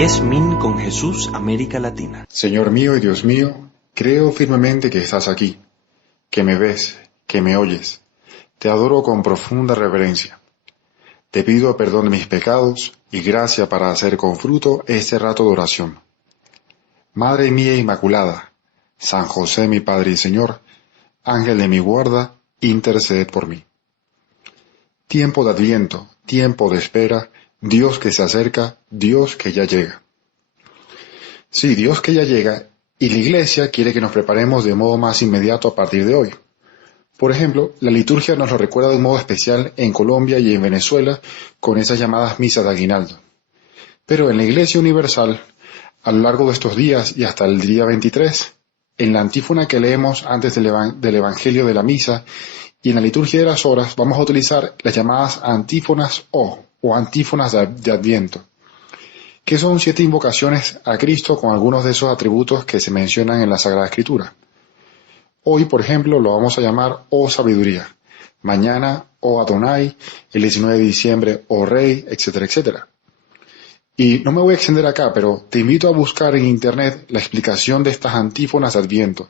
Diez Min con Jesús, América Latina. Señor mío y Dios mío, creo firmemente que estás aquí, que me ves, que me oyes. Te adoro con profunda reverencia. Te pido perdón de mis pecados y gracia para hacer con fruto este rato de oración. Madre mía Inmaculada, San José mi Padre y Señor, Ángel de mi guarda, interceded por mí. Tiempo de Adviento, tiempo de espera, Dios que se acerca, Dios que ya llega. Sí, Dios que ya llega, y la Iglesia quiere que nos preparemos de modo más inmediato a partir de hoy. Por ejemplo, la liturgia nos lo recuerda de un modo especial en Colombia y en Venezuela con esas llamadas misas de aguinaldo. Pero en la Iglesia Universal, a lo largo de estos días y hasta el día 23, en la antífona que leemos antes del Evangelio de la Misa y en la liturgia de las horas, vamos a utilizar las llamadas antífonas o antífonas de Adviento, que son 7 invocaciones a Cristo con algunos de esos atributos que se mencionan en la Sagrada Escritura. Hoy, por ejemplo, lo vamos a llamar Oh Sabiduría, mañana Oh Adonai, el 19 de diciembre Oh Rey, etcétera, etcétera. Y no me voy a extender acá, pero te invito a buscar en internet la explicación de estas antífonas de Adviento.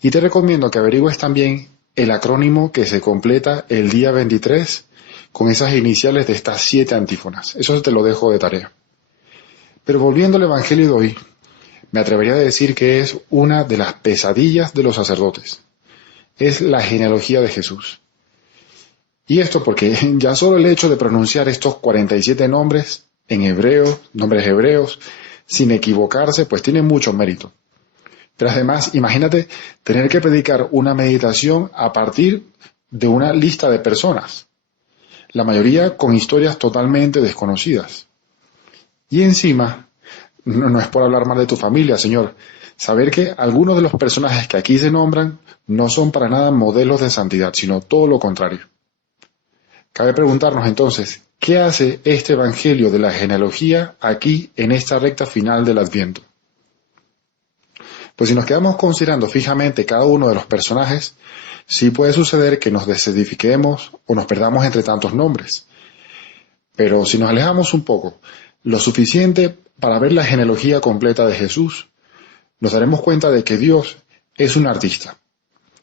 Y te recomiendo que averigües también el acrónimo que se completa el día 23 con esas iniciales de estas 7 antífonas. Eso te lo dejo de tarea. Pero volviendo al Evangelio de hoy, me atrevería a decir que es una de las pesadillas de los sacerdotes. Es la genealogía de Jesús. Y esto porque ya solo el hecho de pronunciar estos 47 nombres en hebreo, nombres hebreos, sin equivocarse, pues tiene mucho mérito. Pero además, imagínate tener que predicar una meditación a partir de una lista de personas, la mayoría con historias totalmente desconocidas. Y encima, no es por hablar mal de tu familia, Señor, saber que algunos de los personajes que aquí se nombran no son para nada modelos de santidad, sino todo lo contrario. Cabe preguntarnos entonces, ¿qué hace este Evangelio de la genealogía aquí en esta recta final del Adviento? Pues si nos quedamos considerando fijamente cada uno de los personajes, sí puede suceder que nos desedifiquemos o nos perdamos entre tantos nombres. Pero si nos alejamos un poco, lo suficiente para ver la genealogía completa de Jesús, nos daremos cuenta de que Dios es un artista.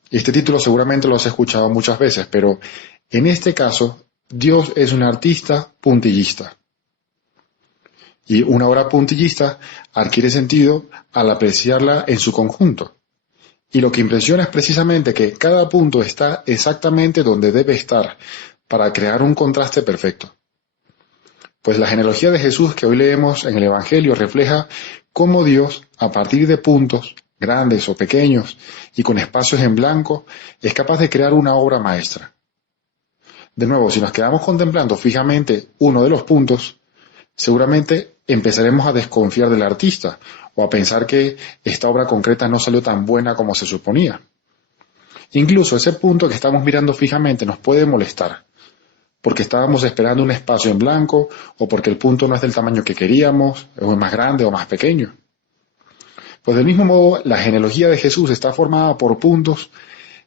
Y este título seguramente lo has escuchado muchas veces, pero en este caso, Dios es un artista puntillista. Y una obra puntillista adquiere sentido al apreciarla en su conjunto. Y lo que impresiona es precisamente que cada punto está exactamente donde debe estar para crear un contraste perfecto. Pues la genealogía de Jesús que hoy leemos en el Evangelio refleja cómo Dios, a partir de puntos, grandes o pequeños, y con espacios en blanco, es capaz de crear una obra maestra. De nuevo, si nos quedamos contemplando fijamente uno de los puntos, seguramente empezaremos a desconfiar del artista o a pensar que esta obra concreta no salió tan buena como se suponía. Incluso ese punto que estamos mirando fijamente nos puede molestar, porque estábamos esperando un espacio en blanco o porque el punto no es del tamaño que queríamos, o es más grande o más pequeño. Pues del mismo modo, la genealogía de Jesús está formada por puntos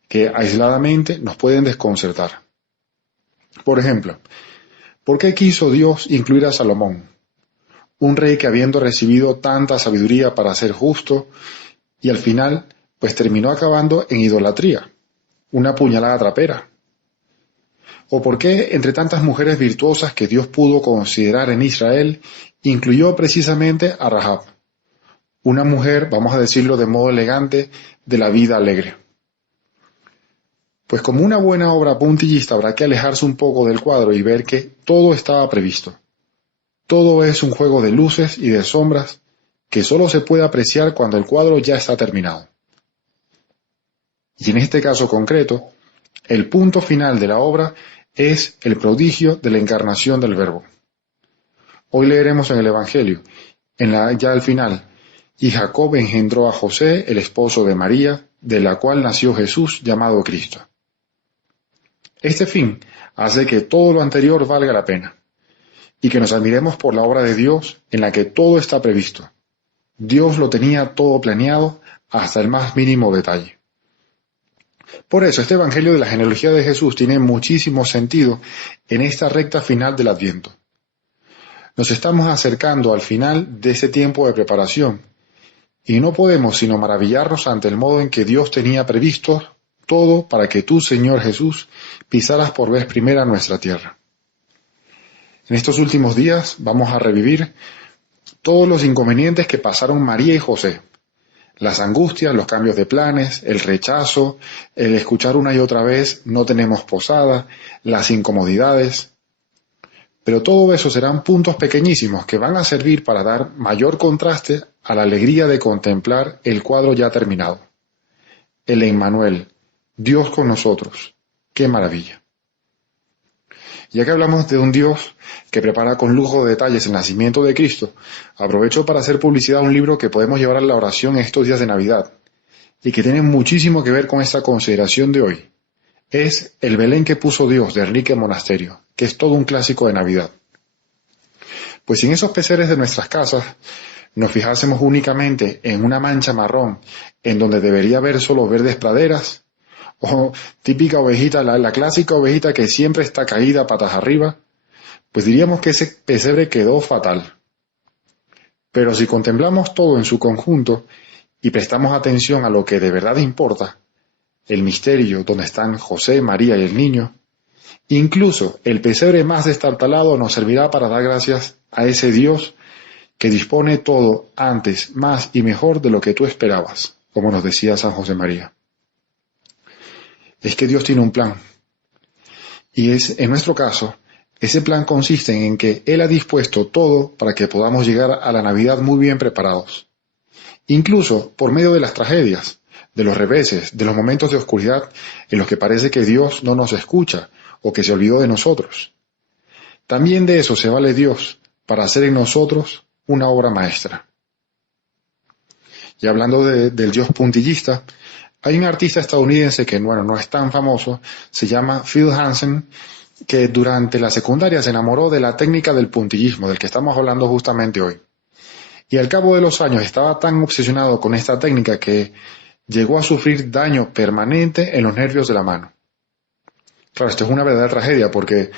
que aisladamente nos pueden desconcertar. Por ejemplo, ¿por qué quiso Dios incluir a Salomón? Un rey que habiendo recibido tanta sabiduría para ser justo, y al final, pues terminó acabando en idolatría, una puñalada trapera. ¿O por qué, entre tantas mujeres virtuosas que Dios pudo considerar en Israel, incluyó precisamente a Rahab, una mujer, vamos a decirlo de modo elegante, de la vida alegre? Pues como una buena obra puntillista habrá que alejarse un poco del cuadro y ver que todo estaba previsto. Todo es un juego de luces y de sombras que solo se puede apreciar cuando el cuadro ya está terminado. Y en este caso concreto, el punto final de la obra es el prodigio de la encarnación del Verbo. Hoy leeremos en el Evangelio, ya al final, y Jacob engendró a José, el esposo de María, de la cual nació Jesús llamado Cristo. Este fin hace que todo lo anterior valga la pena, y que nos admiremos por la obra de Dios en la que todo está previsto. Dios lo tenía todo planeado hasta el más mínimo detalle. Por eso este Evangelio de la genealogía de Jesús tiene muchísimo sentido en esta recta final del Adviento. Nos estamos acercando al final de ese tiempo de preparación y no podemos sino maravillarnos ante el modo en que Dios tenía previsto todo para que tú, Señor Jesús, pisaras por vez primera nuestra tierra. En estos últimos días vamos a revivir todos los inconvenientes que pasaron María y José. Las angustias, los cambios de planes, el rechazo, el escuchar una y otra vez no tenemos posada, las incomodidades. Pero todo eso serán puntos pequeñísimos que van a servir para dar mayor contraste a la alegría de contemplar el cuadro ya terminado. El Emmanuel, Dios con nosotros. ¡Qué maravilla! Ya que hablamos de un Dios que prepara con lujo de detalles el nacimiento de Cristo, aprovecho para hacer publicidad a un libro que podemos llevar a la oración en estos días de Navidad y que tiene muchísimo que ver con esta consideración de hoy. Es El Belén que puso Dios, de Enrique Monasterio, que es todo un clásico de Navidad. Pues si en esos peseres de nuestras casas nos fijásemos únicamente en una mancha marrón en donde debería haber solo verdes praderas, o típica ovejita, la clásica ovejita que siempre está caída patas arriba, pues diríamos que ese pesebre quedó fatal. Pero si contemplamos todo en su conjunto y prestamos atención a lo que de verdad importa, el misterio donde están José, María y el niño, incluso el pesebre más destartalado nos servirá para dar gracias a ese Dios que dispone todo antes, más y mejor de lo que tú esperabas, como nos decía San José María. Es que Dios tiene un plan. Y en nuestro caso, ese plan consiste en que Él ha dispuesto todo para que podamos llegar a la Navidad muy bien preparados. Incluso por medio de las tragedias, de los reveses, de los momentos de oscuridad en los que parece que Dios no nos escucha o que se olvidó de nosotros. También de eso se vale Dios para hacer en nosotros una obra maestra. Y hablando del Dios puntillista, hay un artista estadounidense que, bueno, no es tan famoso, se llama Phil Hansen, que durante la secundaria se enamoró de la técnica del puntillismo, del que estamos hablando justamente hoy. Y al cabo de los años estaba tan obsesionado con esta técnica que llegó a sufrir daño permanente en los nervios de la mano. Claro, esto es una verdadera tragedia porque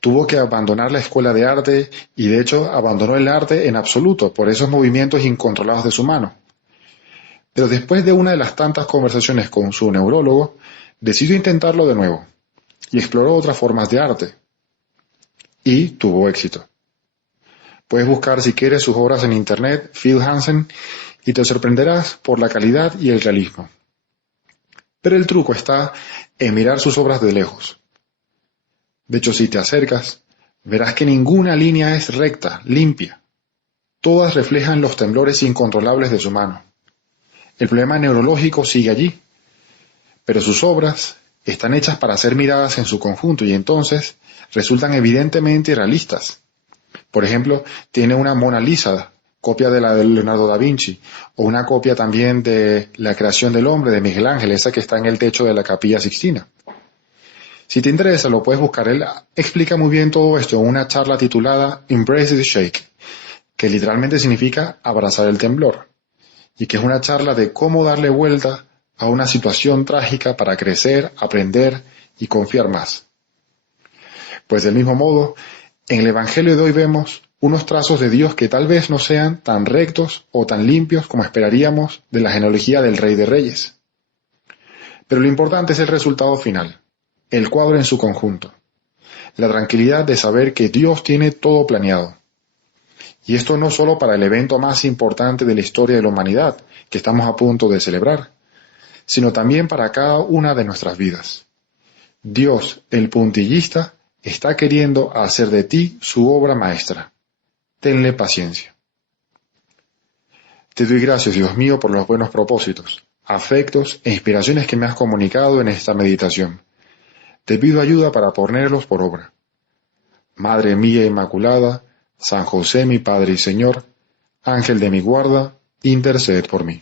tuvo que abandonar la escuela de arte y de hecho abandonó el arte en absoluto por esos movimientos incontrolados de su mano. Pero después de una de las tantas conversaciones con su neurólogo, decidió intentarlo de nuevo y exploró otras formas de arte. Y tuvo éxito. Puedes buscar si quieres sus obras en internet, Phil Hansen, y te sorprenderás por la calidad y el realismo. Pero el truco está en mirar sus obras de lejos. De hecho, si te acercas, verás que ninguna línea es recta, limpia. Todas reflejan los temblores incontrolables de su mano. El problema neurológico sigue allí, pero sus obras están hechas para ser miradas en su conjunto y entonces resultan evidentemente realistas. Por ejemplo, tiene una Mona Lisa, copia de la de Leonardo da Vinci, o una copia también de La creación del hombre de Miguel Ángel, esa que está en el techo de la Capilla Sixtina. Si te interesa, lo puedes buscar. Él explica muy bien todo esto en una charla titulada Embrace the Shake, que literalmente significa abrazar el temblor, y que es una charla de cómo darle vuelta a una situación trágica para crecer, aprender y confiar más. Pues del mismo modo, en el Evangelio de hoy vemos unos trazos de Dios que tal vez no sean tan rectos o tan limpios como esperaríamos de la genealogía del Rey de Reyes. Pero lo importante es el resultado final, el cuadro en su conjunto, la tranquilidad de saber que Dios tiene todo planeado. Y esto no solo para el evento más importante de la historia de la humanidad, que estamos a punto de celebrar, sino también para cada una de nuestras vidas. Dios, el puntillista, está queriendo hacer de ti su obra maestra. Tenle paciencia. Te doy gracias, Dios mío, por los buenos propósitos, afectos e inspiraciones que me has comunicado en esta meditación. Te pido ayuda para ponerlos por obra. Madre mía Inmaculada, San José mi Padre y Señor, Ángel de mi guarda, interced por mí.